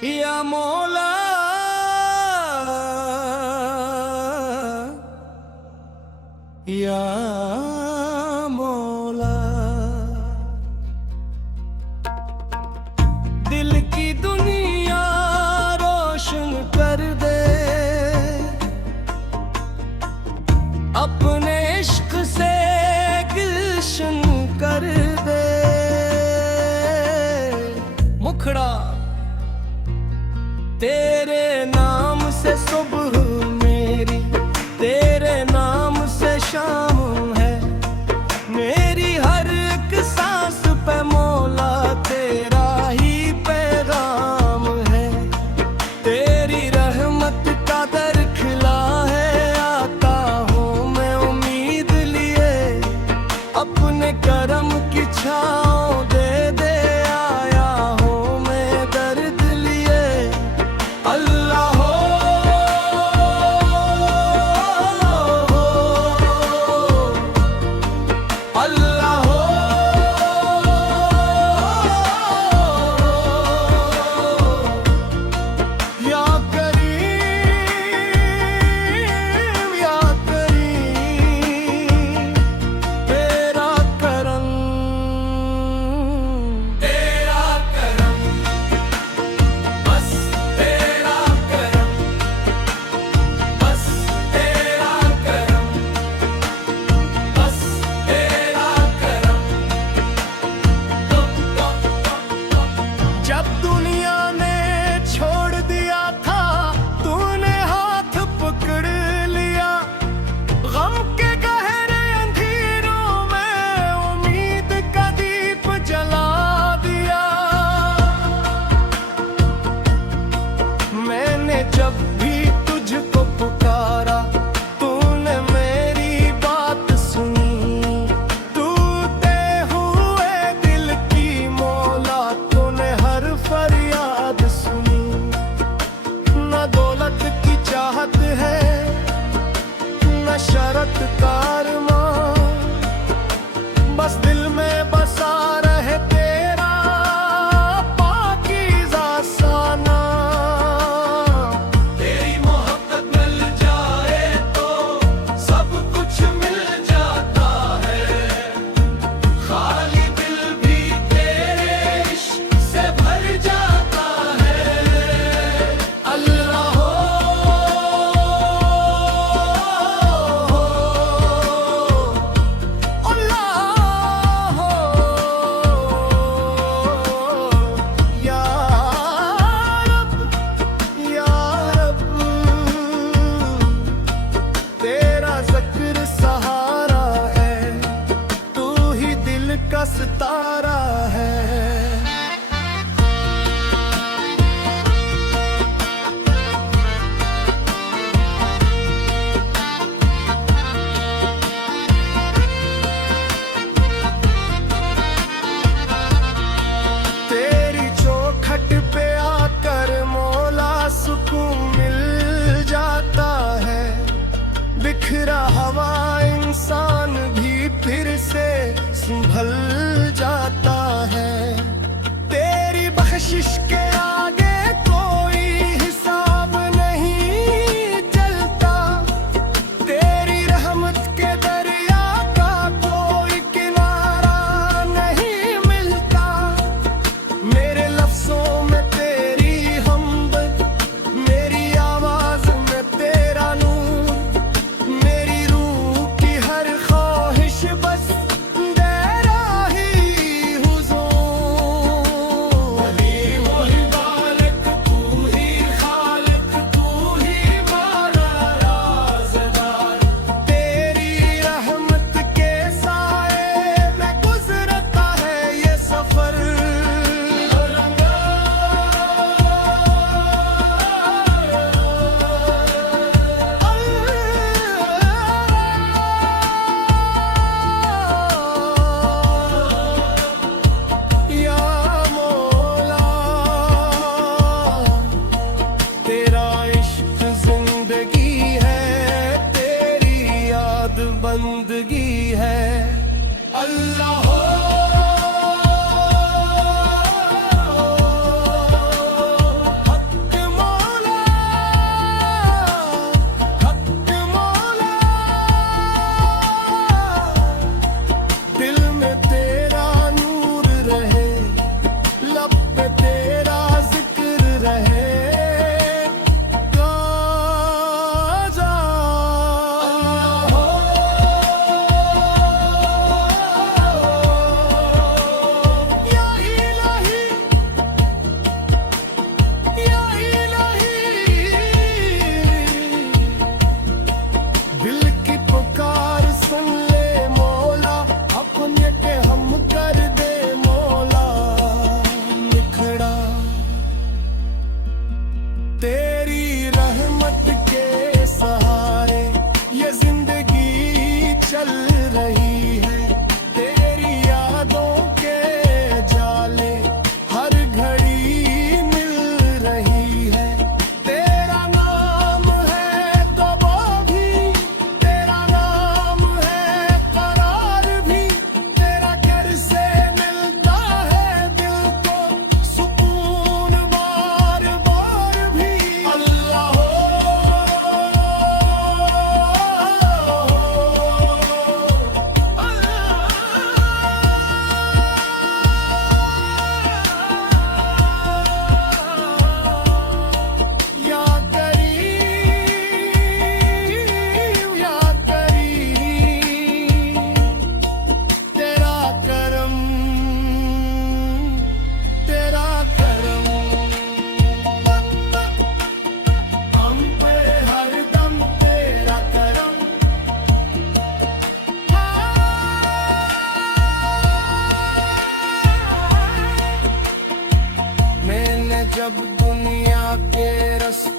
या मौला या मौला। दिल की दुनिया रोशन कर दे, अपने इश्क से गुलशन कर दे। मुखड़ा तेरे नाम से सुबह मेरी, तेरे नाम से शाम है मेरी। हर एक सांस पे मौला तेरा ही पैगाम है। तेरी रहमत का दर खिला है, आता हूँ मैं उम्मीद लिए। अपने करम की छाँव दे दे, आया हूँ मैं दर्द लिए। अल्लाह हो अल्लाह हो या करीम या करीम। तेरा करम बस, तेरा करम बस, तेरा करम बस, तेरा करम। जब दुनिया ने छोड़ दिया था, तूने हाथ पकड़ लिया। गम के गहरे अंधेरों में उम्मीद का दीप जला दिया। मैंने जब भी तुझको पुकारा, तूने मेरी बात सुनी। टूटे हुए दिल की मौला, तूने हर फरियाद सुनी। न दौलत की चाहत है, न शरत का अरमान, बस दिल में बसा रहे तेरा पाकीज़ा सा नाम। तेरी मोहब्बत मिल जाए तो सब कुछ मिल जाता है। खाली दिल भी तेरे इश्क से भर जाता है। अल्लाह हो अल्लाह हो या रब या रब। तेरा ज़िक्र सहारा है, तू ही दिल का सितारा है। पे तेरा जिक्र रहे जा या इलाही या इलाही दिल की पुकार सुन ले मौला अपने के हम कर दे मौला निखड़ा तेरी रहमत के सहारे ये जिंदगी चल रही है तेरी यादों के जाले हर घड़ी मिल रही है तेरा नाम है तो वो भी तेरा नाम है करार भी तेरा घर से मिलता है दिल को सुकून बार बार भी अल्लाह या करीम तेरा करम हम पे हरदम तेरा करम मैंने जब दुनिया के रस्ते